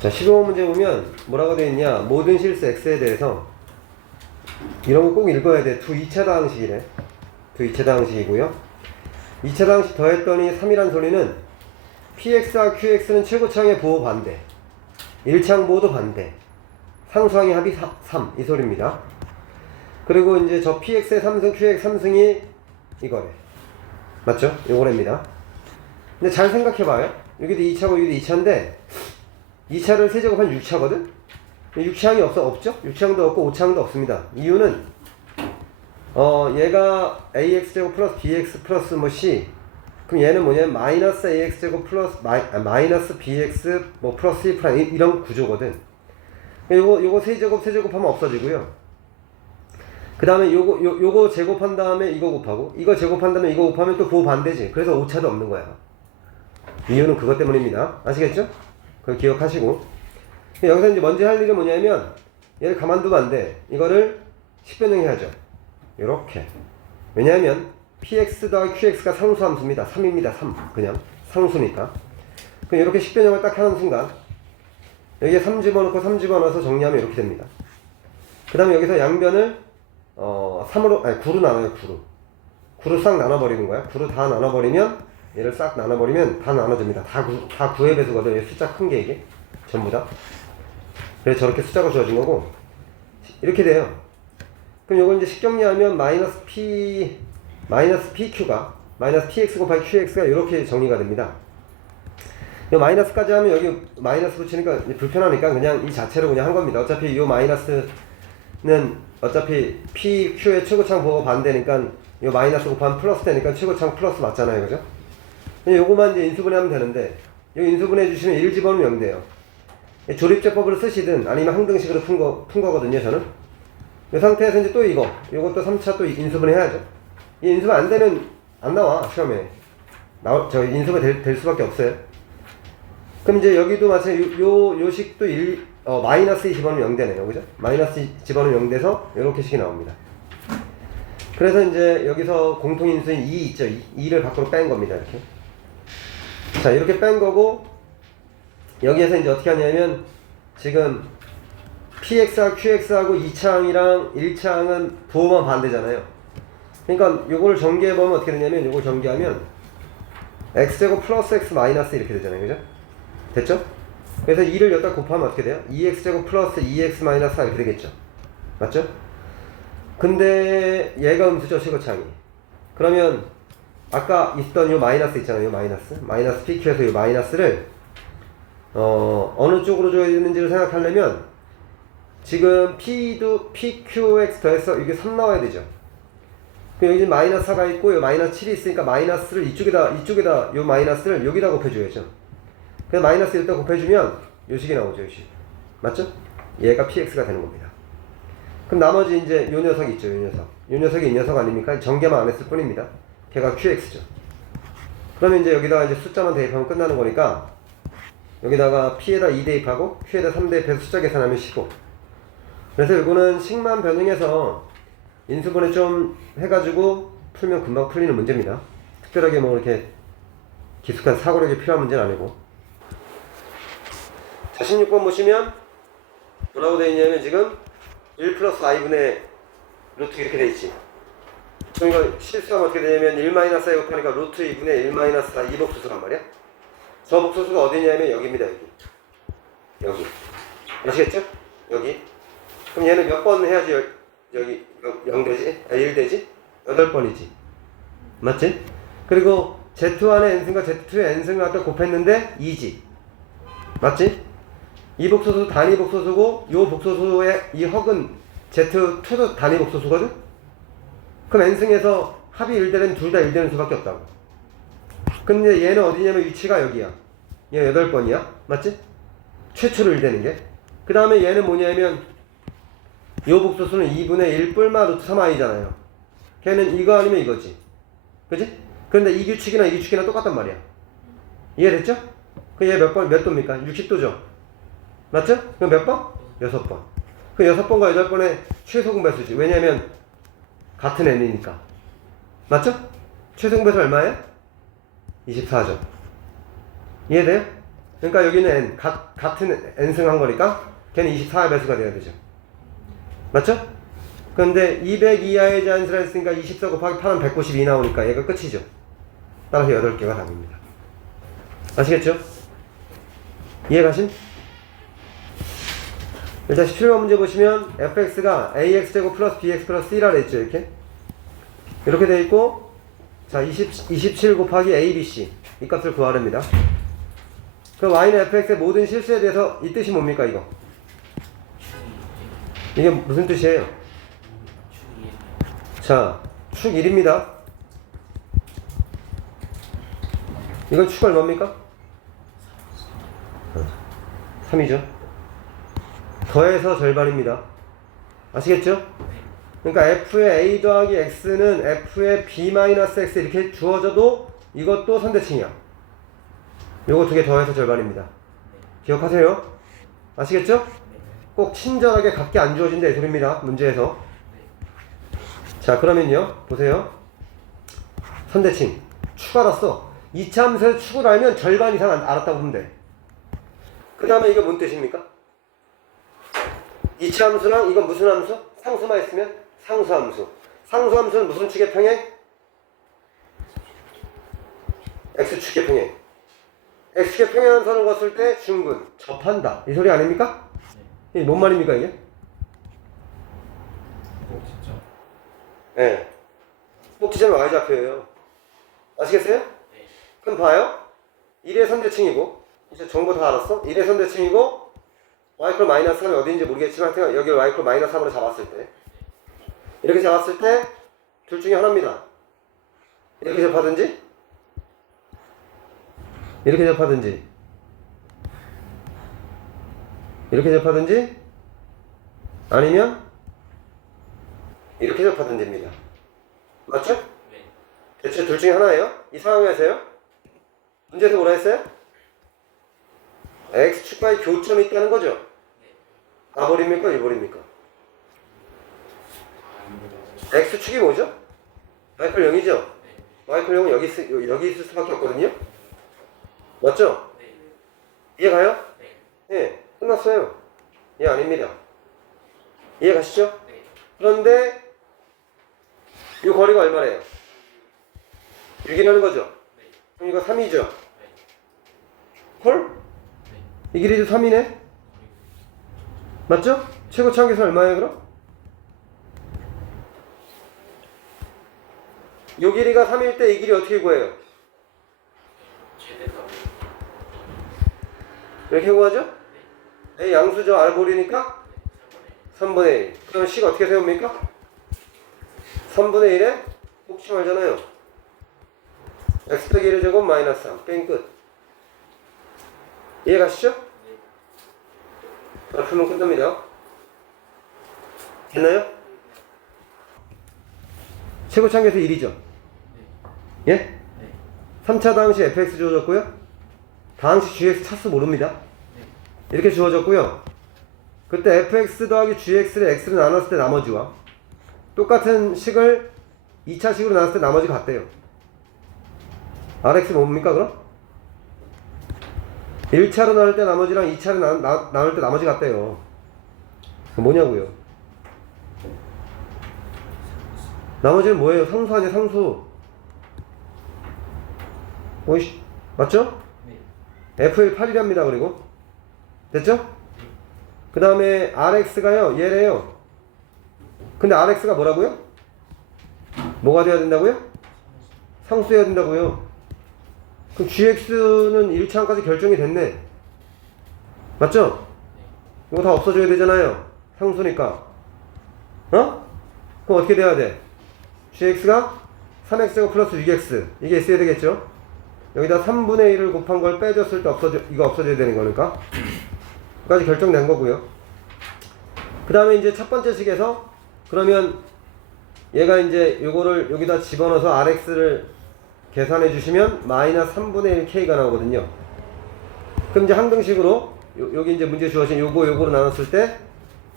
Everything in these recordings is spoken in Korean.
자, 15번 문제 보면 뭐라고 되어 있냐? 모든 실수 x에 대해서 이런 거 꼭 읽어야 돼. 두 2차 다항식이래. 두 2차 다항식이고요. 2차 다항식 더했더니 3이란 소리는 px와 qx는 최고차항의 보호 반대. 1차항 보호도 반대. 상수항의 합이 3. 이 소리입니다. 그리고 이제 저 px의 3승, qx 3승이 이거래. 맞죠? 요거랍니다. 근데 잘 생각해봐요. 여기도 2차고 여기도 2차인데 2차를 세제곱한 6차거든? 6차항이 없어? 없죠? 6차항도 없고 5차항도 없습니다. 이유는 어 얘가 ax제곱 플러스 bx 플러스 뭐 c 그럼 얘는 뭐냐면 마이너스 ax제곱 플러스 마이, 아, 마이너스 bx 뭐 플러스 c 프라임 이- 이런 구조거든. 요거 요거 세제곱 세제곱하면 없어지고요. 그 다음에 요거 요, 요거 제곱한 다음에 이거 곱하고 이거 제곱한 다음에 이거 곱하면 또 그거 반대지. 그래서 5차도 없는 거야. 이유는 그것 때문입니다. 아시겠죠? 그걸 기억하시고 여기서 이제 먼저 할 일은 뭐냐면 얘를 가만두면 안 돼. 이거를 10변형 해야죠. 이렇게. 왜냐하면 px 더하기 qx가 상수함수입니다. 3입니다. 3. 그냥 상수니까. 그럼 이렇게 10변형을 딱 하는 순간 여기에 3 집어넣고 3 집어넣어서 정리하면 이렇게 됩니다. 그 다음에 여기서 양변을 어 3으로 아니 9로 나눠요. 9로. 9로 싹 나눠버리는 거야. 9로 다 나눠버리면 얘를 싹 나눠버리면 다 나눠집니다. 다, 구, 다 9의 배수거든. 요 숫자 큰 게 이게. 전부 다. 그래서 저렇게 숫자가 주어진 거고. 이렇게 돼요. 그럼 요걸 이제 식정리하면 마이너스 p, 마이너스 pq가, 마이너스 px 곱하기 qx가 이렇게 정리가 됩니다. 요 마이너스까지 하면 여기 마이너스 붙이니까 불편하니까 그냥 이 자체로 그냥 한 겁니다. 어차피 요 마이너스는 어차피 p, q의 최고창 보호 반대니까 요 마이너스 곱하면 플러스 되니까 최고창 플러스 맞잖아요. 그죠? 요거만 이제 인수분해하면 되는데 요 인수분해 주시면 1 집어넣으면 0 돼요. 조립제법을 쓰시든 아니면 항등식으로 푼, 거, 푼 거거든요. 저는. 이 상태에서 이제 또 이거 요것도 3차 또 인수분해 해야죠. 이 인수분 안 되면 안 나와 시험에. 나올 저 인수가 될, 될 수밖에 없어요. 그럼 이제 여기도 마찬가지 요, 요 식도 1, 어, 마이너스 2 집어넣으면 0 되네요. 그죠? 마이너스 2 집어넣으면 0 돼서 이렇게 식이 나옵니다. 그래서 이제 여기서 공통인수인 2 있죠. 2, 를 밖으로 뺀 겁니다. 이렇게. 자, 이렇게 뺀 거고 여기에서 이제 어떻게 하냐면 지금 PX와 QX하고 2차항이랑 1차항은 부호만 반대잖아요. 그러니까 요걸 전개해 보면 어떻게 되냐면 요걸 전개하면 x제곱 플러스 x 마이너스 이렇게 되잖아요. 그죠? 됐죠? 그래서 2를 여기다 곱하면 어떻게 돼요? 2x제곱 플러스 2x 마이너스 4 이렇게 되겠죠? 맞죠? 근데 얘가 음수죠, 최고차항이. 그러면 아까 있던 요 마이너스 있잖아요, 요 마이너스. 마이너스 PQ에서 요 마이너스를 어, 어느 쪽으로 줘야 되는지를 생각하려면 지금 P도 PQX 더해서 이게 3 나와야 되죠. 그럼 여기 마이너스 4가 있고 요 마이너스 7이 있으니까 마이너스를 이쪽에다 이쪽에다 요 마이너스를 여기다 곱해줘야죠. 그래서 마이너스 여기다 곱해주면 요 식이 나오죠, 요 식. 맞죠? 얘가 PX가 되는 겁니다. 그럼 나머지 이제 요 녀석 있죠, 요 녀석. 요 녀석이 이 녀석 아닙니까? 전개만 안 했을 뿐입니다. 걔가 QX죠. 그러면 이제 여기다가 이제 숫자만 대입하면 끝나는 거니까 여기다가 P에다 2 대입하고 Q에다 3 대입해서 숫자 계산하면 15. 그래서 이거는 식만 변형해서 인수분해 좀 해가지고 풀면 금방 풀리는 문제입니다. 특별하게 뭐 이렇게 기숙한 사고력이 필요한 문제는 아니고. 자, 16번 보시면 뭐라고 되어 있냐면 지금 1 플러스 i분의 루트 이렇게 되어 있지. 그러니까 실수하면 어떻게 되냐면 1 마이너스 i 곱하니까 루트 2분의 1 마이너스 4 이복수수란 말이야. 저 복소수가 어디냐면 여기입니다 여기 여기 아시겠죠? 여기 그럼 얘는 몇 번 해야지 여, 여기 0 되지? 아, 1 되지? 8번이지 맞지? 그리고 Z1의 n승과 Z2의 n승을 갖다 곱했는데 2지 맞지? 이 복소수 단위 복소수고 요 복소수의 이 헉은 Z2도 단위 복소수거든? 그럼 n승에서 합이 1 되면 둘다 1 되는 수밖에 없다고 근데 얘는 어디냐면 위치가 여기야. 얘 8번이야. 맞지? 최초로 1 되는 게. 그 다음에 얘는 뭐냐면 요 복소수는 2분의 1 뿔마 루트 3i잖아요. 걔는 이거 아니면 이거지. 그지? 그런데 이 규칙이나 이 규칙이나 똑같단 말이야. 이해됐죠? 그 얘 몇 번, 몇 도입니까? 60도죠? 맞죠? 그럼 몇 번? 6번. 그 6번과 8번의 최소 공배수지. 왜냐면 같은 n이니까. 맞죠? 최소 공배수 얼마예요? 24죠. 이해돼요? 그러니까 여기는 n 가, 같은 n승한 거니까 걔는 24의 배수가 돼야 되죠. 맞죠? 그런데 200 이하의 제한수라 했으니까 24 곱하기 8은 192 나오니까 얘가 끝이죠. 따라서 8개가 답입니다. 아시겠죠? 이해가심? 일단 17번 문제 보시면 fx가 ax제곱 플러스 bx 플러스 1라 했죠 이렇게? 이렇게 돼 있고 자 20, 27 곱하기 abc 이 값을 구하랍니다. 그 y는 fx의 모든 실수에 대해서 이 뜻이 뭡니까 이거? 이게 무슨 뜻이에요? 자축 1입니다. 이건 축 얼마입니까? 3이죠 더해서 절반입니다. 아시겠죠? 그러니까 f의 a 더하기 x는 f의 b 마이너스 x 이렇게 주어져도 이것도 선대칭이야. 요거 두 개 더해서 절반입니다. 기억하세요? 아시겠죠? 꼭 친절하게 같게 안 주어진다 이 소리입니다. 문제에서. 자 그러면요. 보세요. 선대칭. 축 알았어. 이차함수의 축을 알면 절반 이상 안- 알았다고 보면 돼. 그 다음에 이게 뭔 뜻입니까? 이치 함수랑 이건 무슨 함수? 상수만 있으면 상수 함수. 상수 함수는 무슨 축의 평행? x축의 평행. x축의 평행한 선을 걷을 때 중근, 접한다. 이 소리 아닙니까? 이게 뭔 말입니까 이게? 어, 진짜? 예. 네. 꼭지점은 y좌표예요. 아시겠어요? 그럼 봐요. 1의 선대칭이고 이제 정보 다 알았어? 1의 선대칭이고 y 마이너스 3이 어디인지 모르겠지만 하여튼 여기를 y 마이너스 3으로 잡았을 때 이렇게 잡았을 때 둘 중에 하나입니다. 이렇게 접하든지 이렇게 접하든지 이렇게 접하든지 아니면 이렇게 접하든지 입니다. 맞죠? 네. 대체 둘 중에 하나예요? 이 상황에서요? 문제에서 뭐라 했어요? x축과의 교점이 있다는 거죠? 아버립니까? 일버립니까? x축이 뭐죠? 마이클 0이죠? 마이클 0은 여기, 있, 여기 있을 수밖에 없거든요? 맞죠? 이해 가요? 예, 끝났어요. 예, 아닙니다. 이해 가시죠? 그런데 이 거리가 얼마래요? 6이라는 거죠? 그럼 이거 3이죠? 헐? 이 길이도 3이네? 맞죠? 최고 차항계수 얼마예요 그럼? 요 길이가 3일 때 이 길이 어떻게 구해요? 이렇게 구하죠? A 양수죠 알볼이니까 3분의 1 그럼 C가 어떻게 세웁니까? 3분의 1에 혹시 말잖아요 x 빼기 1의 제곱 마이너스 3 게임 끝 이해 가시죠? 자 풀면 끝납니다. 됐나요? 최고 창계수 1이죠? 예? 3차 다항시 fx 주어졌고요. 다항시 gx 차수 모릅니다. 이렇게 주어졌고요. 그때 fx 더하기 gx를 x로 나눴을 때 나머지와 똑같은 식을 2차 식으로 나눴을 때 나머지 같대요. Rx 뭡니까 그럼? 1차로 나눌 때 나머지랑 2차로 나, 나, 나눌 때 나머지 같대요 뭐냐고요 나머지는 뭐예요? 상수 아니야 상수 오이씨 맞죠? F1 8이랍니다 그리고 됐죠? 그 다음에 RX가요 얘래요 근데 RX가 뭐라고요? 뭐가 돼야 된다고요? 상수해야 된다고요 그럼 GX는 1차까지 결정이 됐네 맞죠? 이거 다 없어져야 되잖아요 상수니까 어? 그럼 어떻게 돼야 돼? GX가 3X가 플러스 6X 이게 있어야 되겠죠? 여기다 3분의 1을 곱한 걸 빼줬을 때 없어져, 이거 없어져야 되는 거니까. 까지 결정된 거고요. 그 다음에 이제 첫 번째 식에서 그러면 얘가 이제 요거를 여기다 집어넣어서 RX를 계산해 주시면 마이너스 3분의 1 K가 나오거든요. 그럼 이제 항등식으로 요, 여기 이제 문제 주어진 요거 요거로 나눴을 때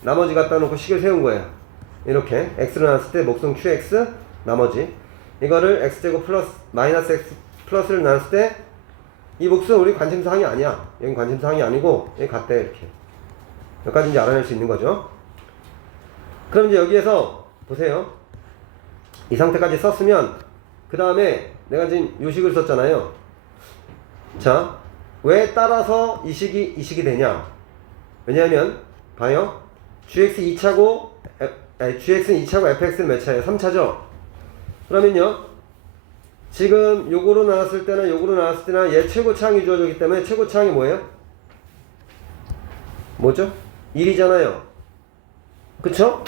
나머지 갖다 놓고 식을 세운 거예요. 이렇게 x로 나눴을 때 목성 qx 나머지 이거를 x제곱 플러스 마이너스 x 플러스를 나눴을 때이 몫은 우리 관심사항이 아니야. 여기 관심사항이 아니고 여기 갔대 이렇게. 여기까지 이제 알아낼 수 있는 거죠. 그럼 이제 여기에서 보세요. 이 상태까지 썼으면 그 다음에 내가 지금 요식을 썼잖아요. 자, 왜 따라서 이 식이 이 식이 되냐? 왜냐하면 봐요. gx 2차고 아니, gx는 2차고 fx는 몇 차예요? 3차죠. 그러면요. 지금 요거로 나눴을 때나 요거로 나눴을 때나 얘 최고차항이 주어졌기 때문에 최고차항이 뭐예요? 뭐죠? 1이잖아요. 그쵸?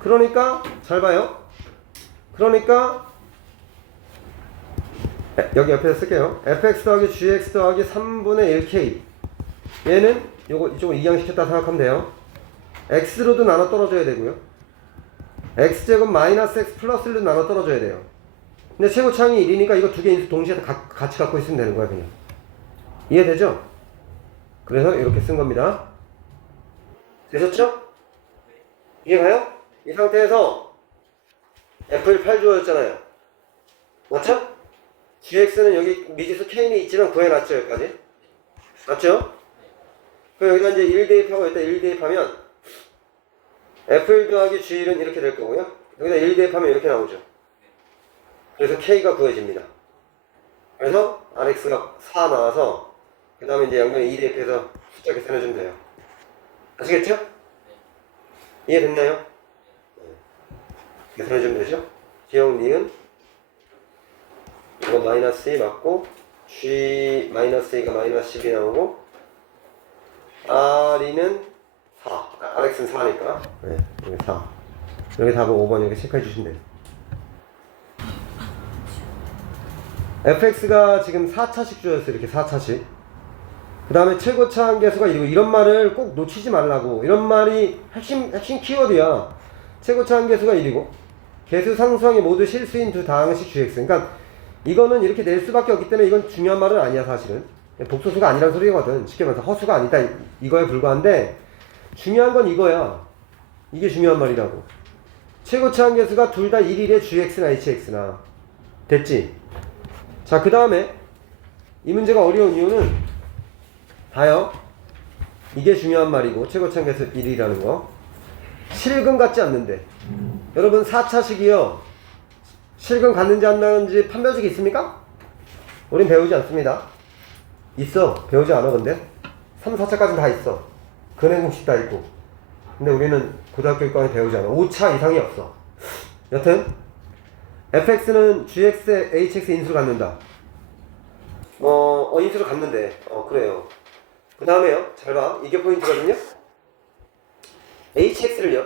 그러니까 잘 봐요. 그러니까 에, 여기 옆에서 쓸게요. fx 더하기 gx 더하기 3분의 1k 얘는 요거 이쪽으로 이양시켰다 생각하면 돼요. x로도 나눠 떨어져야 되고요. x제곱 마이너스 x 플러스 1로 나눠 떨어져야 돼요. 근데 최고차항이 1이니까 이거 두 개 인수 동시에 다 가- 같이 갖고 있으면 되는 거야 그냥. 이해되죠? 그래서 이렇게 쓴 겁니다. 되셨죠? 이해가요? 이 상태에서 F를 8 주어졌잖아요. 맞죠? GX는 여기 미지수 K는 있지만 구해놨죠, 여기까지? 맞죠? 그럼 여기다 이제 1 대입하고 여기다 1 대입하면 F1 더하기 G1은 이렇게 될 거고요. 여기다 1 대입하면 이렇게 나오죠. 그래서 K가 구해집니다. 그래서 RX가 4 나와서 그 다음에 이제 양변에 2 대입해서 숫자 계산해주면 돼요. 아시겠죠? 이해됐나요? 네. 계산해주면 되죠? 기억 니은 이거 마이너스 2 맞고 G 마이너스 2가 마이너스 10이 나오고 R이는 4 아, RX는 4니까. 네, 여기 4 여기 답은 5번 이렇게 체크해 주시면 돼요. Fx가 지금 4차씩 주어졌어요 이렇게 4차씩. 그 다음에 최고차 한계수가 이리고 이런 말을 꼭 놓치지 말라고. 이런 말이 핵심 핵심 키워드야. 최고차 한계수가 이리고 개수 상수항이 모두 실수인 두 다항식 gx 그러니까 이거는 이렇게 낼 수밖에 없기 때문에 이건 중요한 말은 아니야 사실은 복소수가 아니란 소리거든 쉽게 말해서 허수가 아니다 이- 이거에 불과한데 중요한 건 이거야 이게 중요한 말이라고 최고차 한계수가 둘 다 1일에 gx나 hx나 됐지? 자 그 다음에 이 문제가 어려운 이유는 다요. 이게 중요한 말이고 최고창계수 1이라는 거. 실금 같지 않는데. 여러분 4차식이요. 실금 갔는지 안 나는지 판별식이 있습니까? 우린 배우지 않습니다. 있어. 배우지 않아 근데. 3, 4차까지는 다 있어. 근행 공식 다 있고. 근데 우리는 고등학교 교과에 배우지 않아. 5차 이상이 없어. 여튼 fx는 gx에 hx 인수를 갖는다. 어, 어 인수를 갖는데. 어, 그래요. 그 다음에요. 잘 봐. 이게 포인트거든요. hx를요.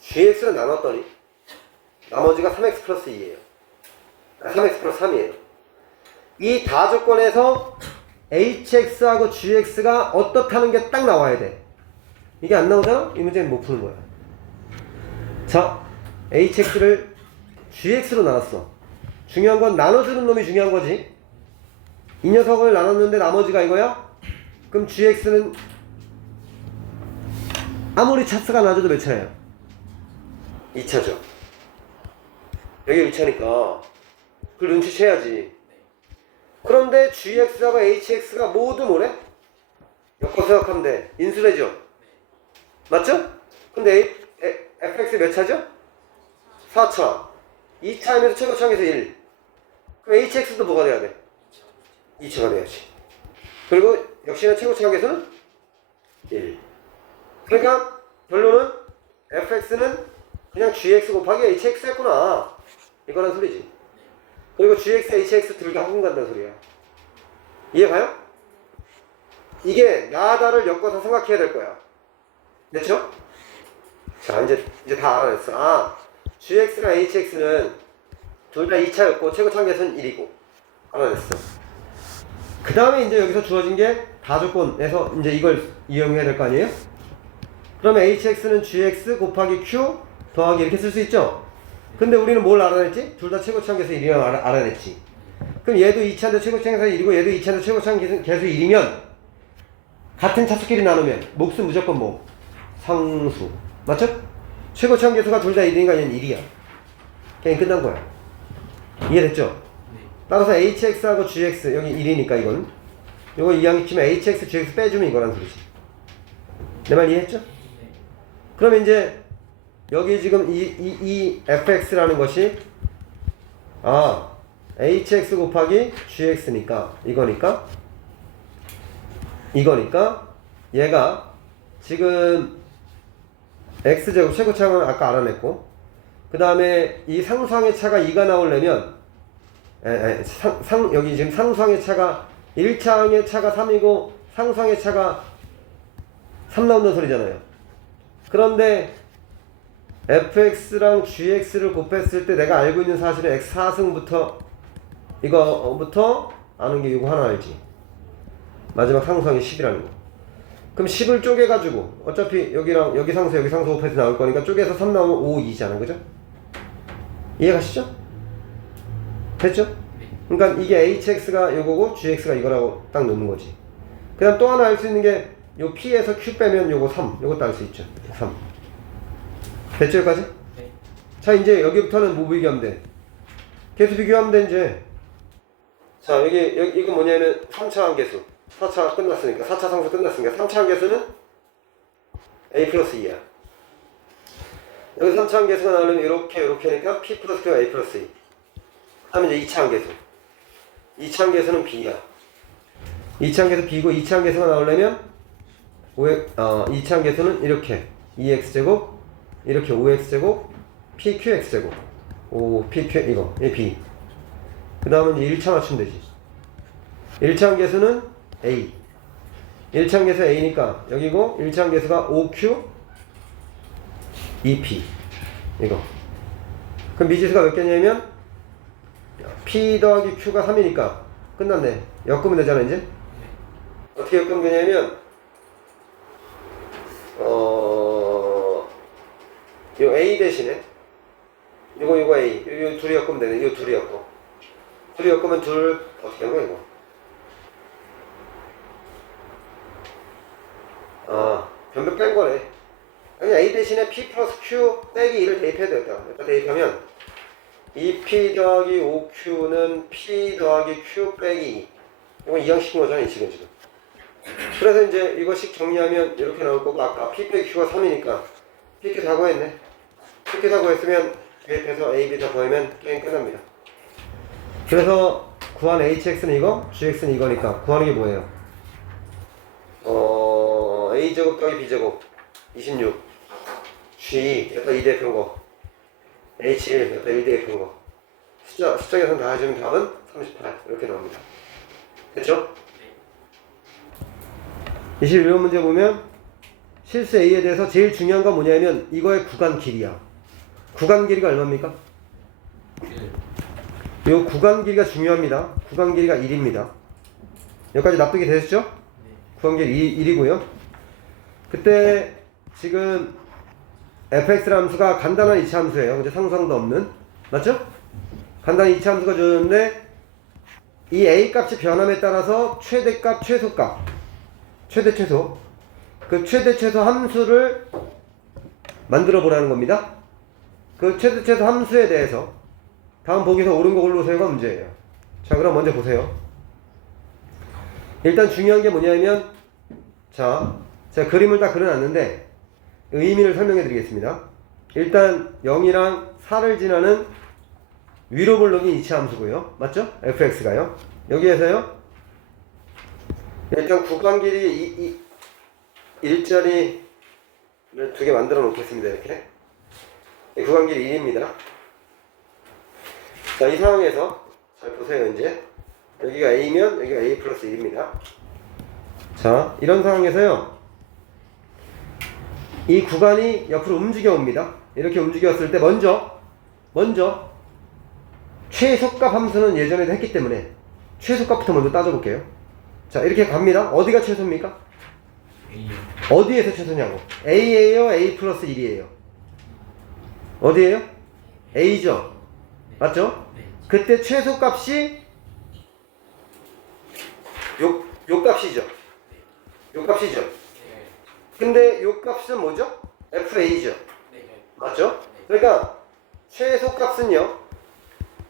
gx로 나눴더니 나머지가 3x 플러스 2예요. 아, 3x 플러스 3이에요. 이 다조건에서 hx하고 gx가 어떻다는 게 딱 나와야 돼. 이게 안 나오잖아? 이 문제는 못 푸는 거야. 자, hx를 gx로 나눴어. 중요한 건 나눠주는 놈이 중요한 거지. 이 녀석을 나눴는데 나머지가 이거야? 그럼 gx는 아무리 차수가 낮아도 몇 차예요? 2차죠. 여기 1차니까 그걸 눈치채야지. 그런데 gx하고 hx가 모두 뭐래? 엮어 생각하면 돼. 인수되죠? 맞죠? 근데 fx 몇 차죠? 4차. 2차이면서 최고차항에서 1. 그럼 hx도 뭐가 돼야 돼? 2차가 돼야지. 그리고 역시나 최고차항에서는 1. 그러니까 결론은 fx는 그냥 gx 곱하기 hx 했구나. 이거란 소리지. 그리고 gx, hx 둘다 학원 간다는 소리야. 이해가요? 이게 나다를 엮어서 생각해야 될 거야. 됐죠? 자, 이제, 이제 다 알아냈어. 아, gx랑 hx는 둘 다 2차였고, 최고차항계수는 1이고. 알아냈어. 그 다음에 이제 여기서 주어진 게 다조건에서 이제 이걸 이용해야 될 거 아니에요? 그러면 hx는 gx 곱하기 q 더하기 이렇게 쓸 수 있죠? 근데 우리는 뭘 알아냈지? 둘 다 최고차항계수 1이라고 알아, 알아냈지. 그럼 얘도 2차인데 최고차항계수 1이고 얘도 2차인데 최고차항계수 1이면 같은 차수끼리 나누면 몫은 무조건 뭐? 상수. 맞죠? 최고차항계수가 둘 다 1이니까 얘는 1이야. 게임 끝난 거야. 이해됐죠? 따라서 hx하고 gx 여기 1이니까 이건 요거 이항 치면 hx, gx 빼주면 이거란 소리지. 내 말 이해했죠? 그럼 이제 여기 지금 이, 이, 이 fx라는 것이 아 hx 곱하기 gx니까 이거니까? 이거니까? 얘가 지금 x제곱 최고차는 아까 알아냈고 그 다음에 이 상수항의 차가 2가 나오려면 에, 에, 상, 상, 여기 지금 상수항의 차가 1차항의 차가 3이고 상수항의 차가 3 나온다는 소리잖아요. 그런데 fx랑 gx를 곱했을 때 내가 알고 있는 사실은 x 4승부터 이거부터 아는 게 이거 하나 알지? 마지막 상수항이 10이라는 거. 그럼 10을 쪼개가지고 어차피 여기랑 여기 상수 여기 상수 곱해서 나올 거니까 쪼개서 3 나오면 5, 2잖아. 그죠? 이해가시죠? 됐죠? 그러니까 이게 hx가 요거고 gx가 이거라고 딱 놓는 거지. 그 다음 또 하나 알 수 있는 게 요 p에서 q 빼면 요거 3 요것도 알 수 있죠? 3 됐죠 여기까지? 네. 자 이제 여기부터는 뭐 비교하면 돼? 개수 비교하면 돼 이제. 자 여기, 여기 이거 뭐냐면 3차 함계수. 4차 끝났으니까 4차 상수 끝났으니까 3차 함계수는 a 플러스 2야. 여기 3차 함계수가 나오려면 이렇게 이렇게 니까 p 플러스 q가 a 플러스 2 다음에 이제 2차 함계수. 2차 함계수는 b야. 2차 함계수 b고 2차 함계수가 나오려면 5, 어, 2차 함계수는 이렇게. 2x제곱 이렇게 5x제곱 pqx제곱. 5 pq 이거 이 b. 그 다음은 이제 1차 맞추면 되지. 1차 함계수는 a. 1차 함계수 a니까 여기고 1차 함계수가 5q 2p 이거. 그럼 미지수가 몇 개냐면 p 더하기 q가 3이니까 끝났네. 엮으면 되잖아 이제. 어떻게 엮으면 되냐면 어... 요 a 대신에 이거 이거 a 요, 요 둘이 엮으면 되네. 요 둘이 엮고 둘이 엮으면 둘 어떻게 하는 거야 이거? 아 변변 뺀 거네. 그냥 a 대신에 p 플러스 q 빼기 2를 대입해야 되겠다. 여기다 대입하면 2p 더하기 5q는 p 더하기 q 빼기 2 이건 이항시킨 거잖아 이 식은 지금. 그래서 이제 이거씩 정리하면 이렇게 나올 거고 아까 p 빼기 q가 3이니까 pq 다 구했네 pq 다 구했으면 대입해서 a, b 다 구하면 게임 끝납니다. 그래서 구한 hx는 이거 gx는 이거니까 구하는 게 뭐예요? 어 a제곱 더하기 b제곱 26 g 여기다 2 대표인 거. H1 여기다 1 대표인 거. 숫자 숫자 계산 다 해주면 답은 38 이렇게 나옵니다. 됐죠? 21번 문제 보면 실수 A에 대해서 제일 중요한 건 뭐냐면 이거의 구간 길이야. 구간 길이가 얼마입니까? 이 구간 길이가 중요합니다. 구간 길이가 1입니다. 여기까지 납득이 되셨죠? 구간 길이 1, 1이고요. 그때 지금 fx 함수가 간단한 이차 함수예요. 근데 상상도 없는. 맞죠? 간단한 이차 함수가 주는데 이 a 값이 변함에 따라서 최대값, 최소값 최대 최소 그 최대 최소 함수를 만들어 보라는 겁니다. 그 최대 최소 함수에 대해서 다음 보기에서 옳은 거 고르세요가 문제예요. 자 그럼 먼저 보세요. 일단 중요한 게 뭐냐면 자 제가 그림을 다 그려놨는데 의미를 설명해 드리겠습니다. 일단 0이랑 4를 지나는 위로 볼록이 이차 함수고요. 맞죠? fx가요. 여기에서요. 일단 구간 길이 이, 이 일자리를 두 개 만들어 놓겠습니다. 이렇게 이 구간 길이 1입니다. 자, 이 상황에서 잘 보세요. 이제 여기가 a면 여기가 a 플러스 1입니다. 자, 이런 상황에서요. 이 구간이 옆으로 움직여 옵니다. 이렇게 움직였을 때 먼저 먼저 최소값 함수는 예전에도 했기 때문에 최소값부터 먼저 따져볼게요. 자 이렇게 갑니다. 어디가 최소입니까? 어디에서 최소냐고? A예요? A 플러스 1이에요? 어디에요? A죠? 맞죠? 그때 최소값이 요, 요 값이죠? 요 값이죠? 근데 요 값은 뭐죠? FA죠? 맞죠? 그러니까 최소값은요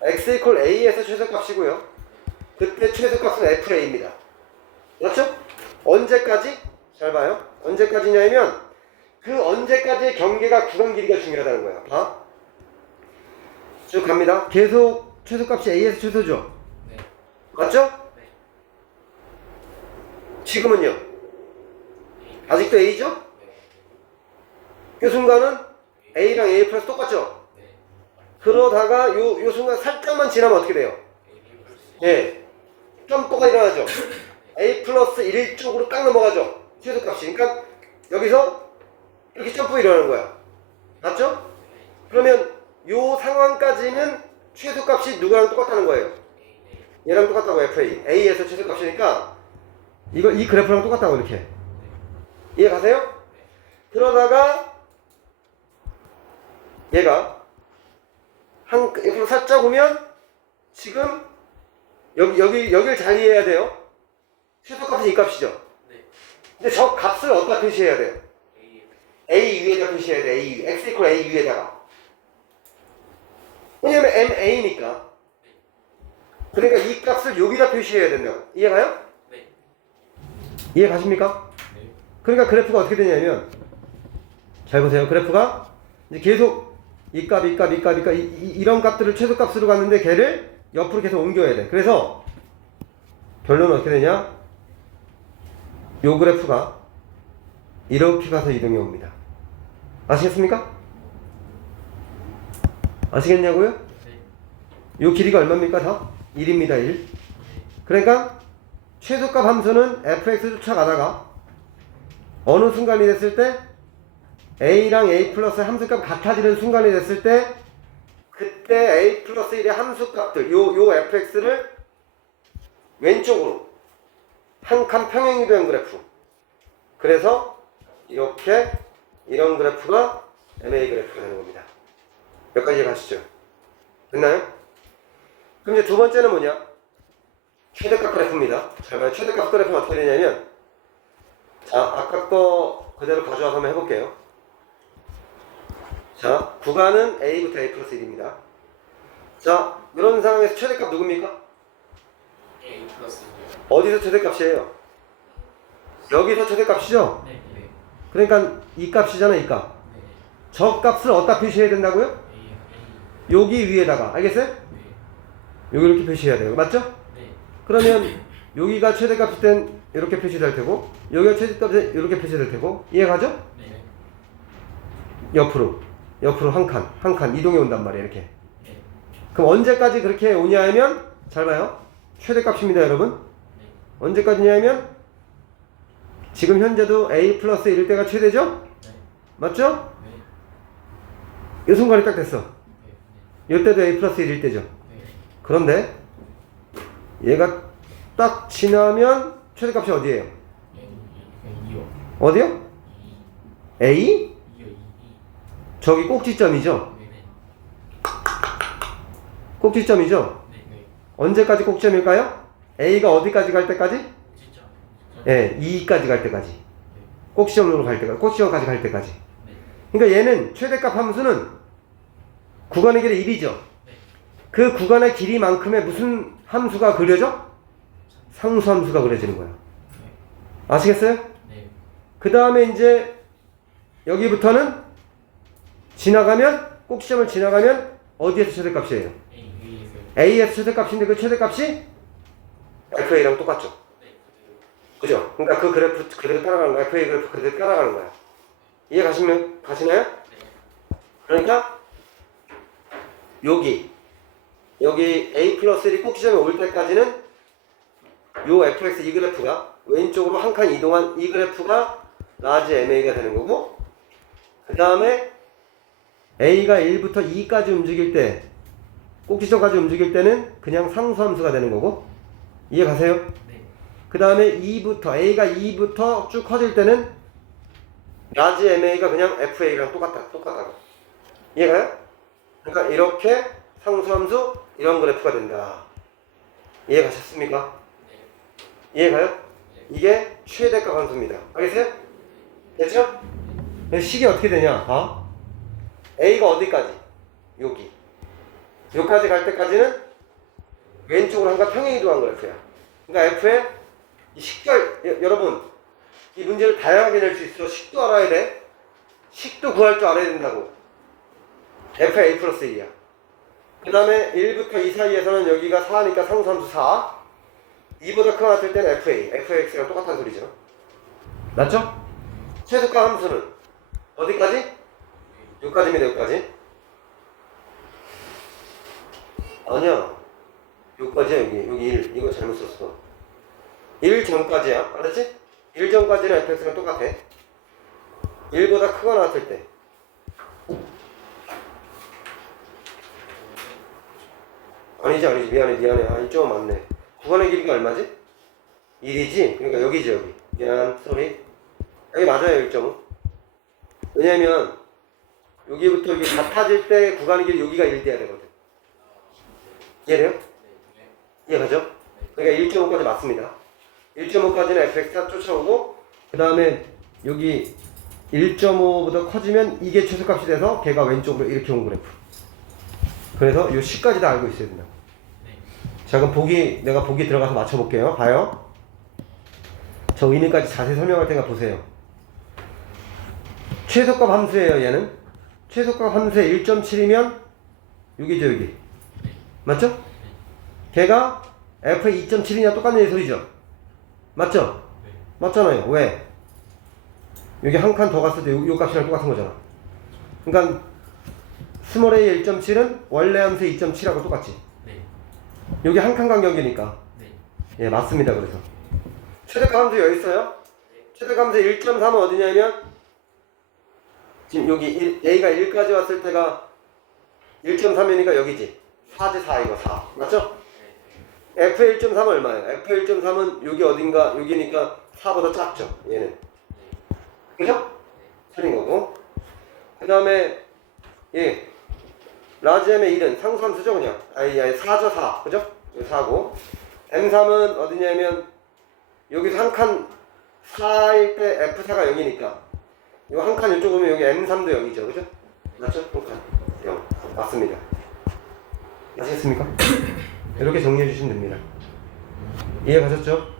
x 이퀄 a에서 최소값이고요 그때 최소값은 FA입니다. 맞죠? 언제까지? 잘 봐요. 언제까지냐면 그 언제까지의 경계가 구간 길이가 중요하다는 거야. 봐. 쭉 갑니다. 계속 최소값이 A에서 최소죠. 네. 맞죠? 네. 지금은요. 아직도 A죠? 네. 그 순간은 A랑 A 플러스 똑같죠? 네. 그러다가 요, 요 순간 살짝만 지나면 어떻게 돼요? 예. 점프가 일어나죠? A 플러스 1 쪽으로 딱 넘어가죠? 최소값이. 그러니까 여기서 이렇게 점프 일어나는 거야. 맞죠? 그러면 요 상황까지는 최소값이 누구랑 똑같다는 거예요? 얘랑 똑같다고 FA. A에서 최소값이니까 이거 이 그래프랑 똑같다고 이렇게. 이해 가세요? 그러다가 얘가 한 옆으로 살짝 오면 지금 여기 여기 여기를 잘 이해해야 돼요. 최소값은 이 값이죠. 네. 근데 저 값을 어디다 표시해야 돼요? A 위에다 표시해야 돼. A 위. X 이퀄 A 위에다가. 왜냐면 MA니까. 그러니까 이 값을 여기다 표시해야 된다. 이해가요? 네. 이해 가십니까? 네. 그러니까 그래프가 어떻게 되냐면 잘 보세요. 그래프가 이제 계속 이 값, 이 값, 이 값, 이 값, 이, 이- 이런 값들을 최소값으로 갔는데 걔를 옆으로 계속 옮겨야 돼. 그래서 결론은 어떻게 되냐? 요 그래프가 이렇게 가서 이동해 옵니다. 아시겠습니까? 아시겠냐고요? 네. 요 길이가 얼마입니까? 다? 1입니다. 1. 그러니까 최소값 함수는 fx 쫓아가다가 어느 순간이 됐을 때 a랑 a 플러스 함수값 같아지는 순간이 됐을 때 그때 a 플러스 1의 함수값들 요, 요 fx를 왼쪽으로 한 칸 평행 이동형 그래프 그래서 이렇게 이런 그래프가 MA 그래프가 되는 겁니다. 여기까지 이해가시죠? 됐나요? 그럼 이제 두 번째는 뭐냐? 최대값 그래프입니다. 잘 봐요. 최대값 그래프는 어떻게 되냐면, 자, 아까 거 그대로 가져와서 한번 해볼게요. 자, 구간은 A부터 A 플러스 1입니다. 자, 이런 상황에서 최대값 누굽니까? A 플러스 어디서 최대값이에요? 여기서 최대값이죠? 네. 네. 그러니까 이 값이잖아, 이 값. 네. 저 값을 어디다 표시해야 된다고요? 여기 위에다가. 알겠어요? 여기 이렇게 표시해야 돼요. 맞죠? 네. 그러면 여기가 최대값일 땐 이렇게 표시될 테고 여기가 최대값일 땐 이렇게 표시될 테고 이해가죠? 네. 옆으로 옆으로 한 칸 한 칸 이동해 온단 말이에요 이렇게 네. 그럼 언제까지 그렇게 오냐 하면 잘 봐요 최대값입니다 여러분 네. 언제까지냐 면 지금 현재도 a 플러스 1일 때가 최대죠? 네. 맞죠? 네. 이 순간이 딱 됐어 네. 이때도 a 플러스 1일 때죠 네. 그런데 얘가 딱 지나면 최대값이 어디예요? A. 이요. 어디요? 이. a? 이. 저기 꼭지점이죠 네. 네. 꼭지점이죠 네. 네. 언제까지 꼭지점일까요? A가 어디까지 갈 때까지? 예, 2까지 갈 때까지. 꼭지점으로 갈 때까지, 꼭지점까지 갈 때까지. 네. 그러니까 얘는 최대값 함수는 구간의 길이 1이죠. 네. 그 구간의 길이만큼의 무슨 함수가 그려져? 상수 함수가 그려지는 거야. 아시겠어요? 네. 그 다음에 이제 여기부터는 지나가면 꼭지점을 지나가면 어디에서 최대값이에요? A에서 최대값인데 그 최대값이 FA랑 똑같죠. 그죠? 그러니까 그 그래프 그대로 따라가는 거야. FA 그래프 그대로 따라가는 거야. 이해 가시면 가시나요? 네. 그러니까 여기 여기 A 플러스 1이 꼭지점에 올 때까지는 요 fx 이 그래프가 왼쪽으로 한 칸 이동한 이 그래프가 라지 MA가 되는 거고 그 다음에 A가 1부터 2까지 움직일 때 꼭지점까지 움직일 때는 그냥 상수함수가 되는 거고 이해 가세요? 네. 그 다음에 2부터 A가 2부터 쭉 커질 때는 라지 MA가 그냥 FA랑 똑같다 똑같다고 이해가요? 그러니까 이렇게 상수함수 이런 그래프가 된다 이해 가셨습니까? 네. 이해가요? 네. 이게 최대값 함수입니다 알겠어요? 됐죠? 식이 어떻게 되냐 봐 A가 어디까지? 여기 여기까지 갈 때까지는 왼쪽으로 한칸 평행 이동한 그래프야. 그러니까 F의 이 식별 여- 여러분 이 문제를 다양하게 낼 수 있어. 식도 알아야 돼. 식도 구할 줄 알아야 된다고. F의 A 플러스 1이야. 그 다음에 1부터 2 사이에서는 여기가 4니까 상수함수 4. 2보다 크거나 같을 때는 FA, FX랑 똑같다는 소리죠. 맞죠? 최소가 함수는 어디까지? 여기까지입니다, 여기까지. 아니야. 여기까지야, 여기. 여기 1. 이거 잘못 썼어. 1 전까지야. 알았지? 1 전까지는 fx랑 똑같아. 1보다 크거나 같을 때. 아니지, 아니지. 미안해, 미안해. 아, 이쪽은 맞네. 구간의 길이가 얼마지? 1이지? 그러니까 여기지, 여기. 미안, 쏘리. 여기 맞아요, 1.5. 왜냐면, 여기부터 여기 같아질 때 구간의 길이 여기가 1 돼야 되거든. 이해돼요? 이해가죠? 그러니까 1.5까지 맞습니다. 1.5까지는 fx가 쫓아오고 그 다음에 여기 1.5보다 커지면 이게 최소값이 돼서 걔가 왼쪽으로 이렇게 온 그래프. 그래서 이 10까지 다 알고 있어야 된다. 자 그럼 보기 내가 보기 들어가서 맞춰볼게요. 봐요. 저 의미까지 자세히 설명할 테니까 보세요. 최소값 함수예요 얘는. 최소값 함수의 1.7이면 여기죠 여기. 맞죠? 걔가 F의 2.7이냐 똑같은 소리죠? 맞죠? 맞잖아요. 왜? 여기 한 칸 더 갔을 때 요, 요 값이랑 똑같은 거잖아. 그러니까 스몰 a 1.7은 원래 함수의 2.7하고 똑같지. 네. 여기 한 칸 간격이니까. 네. 예, 맞습니다. 그래서. 최대값 함수 여기 있어요. 최대값 함수 1.3은 어디냐면 지금 여기 1, a가 1까지 왔을 때가 1.3이니까 여기지. 4지 4 이거 4. 맞죠? F 1.3은 얼마예요? f 1.3은 여기 어딘가 여기니까 4보다 작죠. 얘는. 그죠? 틀린 거고. 그 다음에 예. 라지 m의 1은 상수함수죠 그냥. 아니 아니 4죠 4. 그죠? 4고. m3은 어디냐면 여기서 한 칸 4일 때 f4가 0이니까 이거 한칸 이쪽 오면 여기 m3도 0이죠. 그죠? 맞죠? 한 칸. 0. 맞습니다. 아시겠습니까? 이렇게 정리해 주시면 됩니다. 이해 가셨죠?